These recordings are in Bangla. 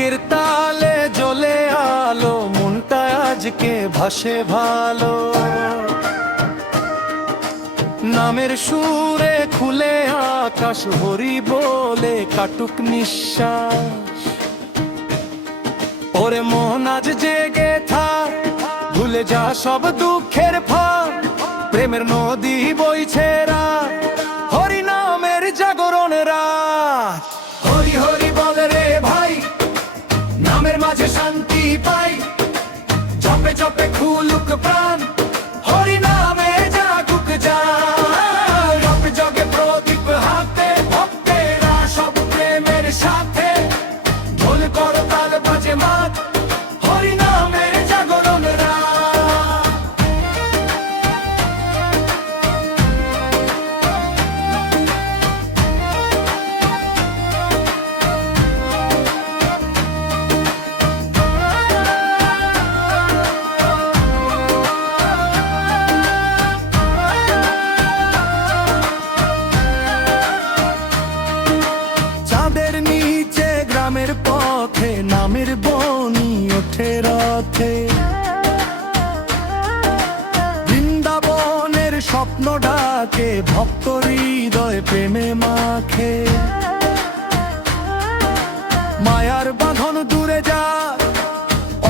ঢাকের তালে জ্বলে আলো, মনটা আজকে ভাসে ভালো। নামের সুরে খুলে আকাশ, হরি বলে কাটুক নিঃশ্বাস। ওরে মন আজ জেগে থাক, ভুলে যা সব দুঃখের ফাঁক, প্রেমের নদী বইছে রাত, হরি নামের জাগরণ রাত। হরি হরি বলে রে ভাই, নামের মাঝে শান্তি পাই, জপে জপে খুলুক প্রাণ, হরি নামে জাগুক জান। জপে জগে প্রদীপ হাতে, ভক্তেরা সব প্রেমের সাথে, ঢোল করতাল বাজে মাত, হরি নামের জাগরণ রাত। চাঁদের নিচে গ্রামের পথে, নামের বনি ওঠে রথে। বৃন্দাবনের স্বপ্ন ডাকে, ভক্ত হৃদয় প্রেমে মাখে। মায়ার বাঁধন দূরে যায়,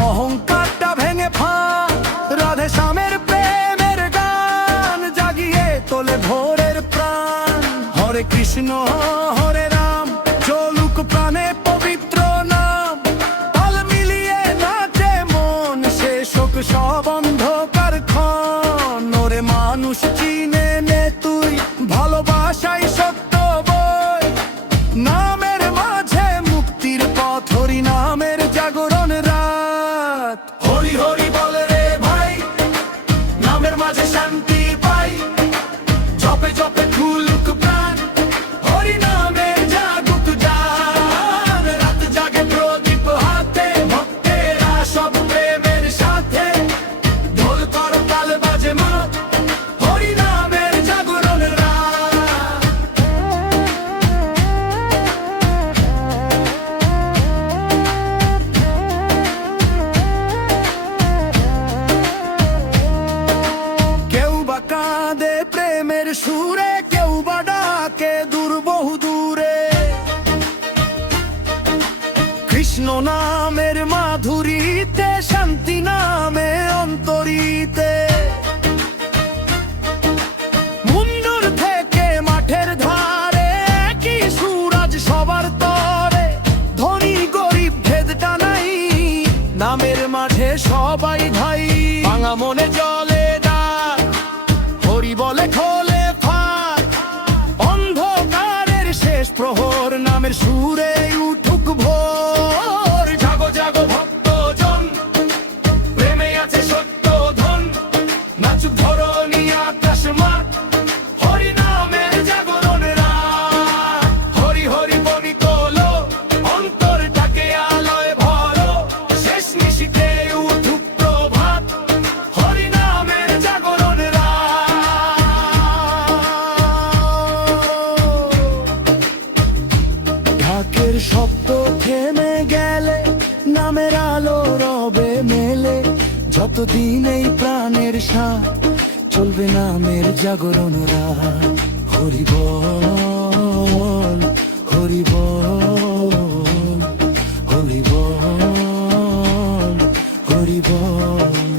অহংকারটা ভেঙে ফাঁক, রাধে শ্যামের প্রেমের গান জাগিয়ে তোলে ভোরের প্রাণ। হরে কৃষ্ণ হরে রাম, চলুক প্রাণে পবিত্র নাম, তাল মিলিয়ে নাচে মন, শেষ হোক সব অন্ধকার ক্ষণ। ওরে মানুষ চিনে নে তুই, ভালোবাসাই সত্য বই, নামের মাঝে মুক্তির পথ, হরি নামের জাগরণ রাত। হরি হরি বলে রে ভাই, নামের মাঝে শান্তি পাই, জপে জপে খুলুক প্রাণ, হরি নামে জাগুক জান। রাত জাগে প্রদীপ হাতে, ভক্তেরা সব প্রেমের সাথে, ঢোল করতাল বাজে মাত, হরি নামের জাগরণ রাত। কেউ বা কাঁদে প্রেমের সুরে, কেউ বা ডাকে দূর বহু দূরে। কৃষ্ণ নামের মাধুরীতে, শান্তি নামে অন্তরীতে। মুন্ডুর থেকে মাঠের ধারে, কি সুরাজ সবার তরে, ধনী গরিব ভেদটা নাই, নামের মাঝে সবাই ভাই। ভাঙা মনে জলে ডাক, হরি বলে খোলে ফাঁক, অন্ধকারের শেষ প্রহর, নামের সুরে উঠুক ভোর। জাগো জাগো ভক্তজন, প্রেমে আছে সত্য ধন, নাচুক ধরণী আকাশ মাঠ, হরি নামের জাগরণ রাত। হরি হরি বনি তোলো, অন্তরটাকে আলোয় ভরো, শেষ নিশীথে উঠুক প্রভাত, হরি নামের জাগরণ রাত। ঢাকের শব্দ থেমে গেলে, নামের আলো রবে মেলে, যতদিন এই প্রাণের সাথ, চলবে নামের জাগরণ রাত। হরি বল হরি বল, হরি বল হরি বল।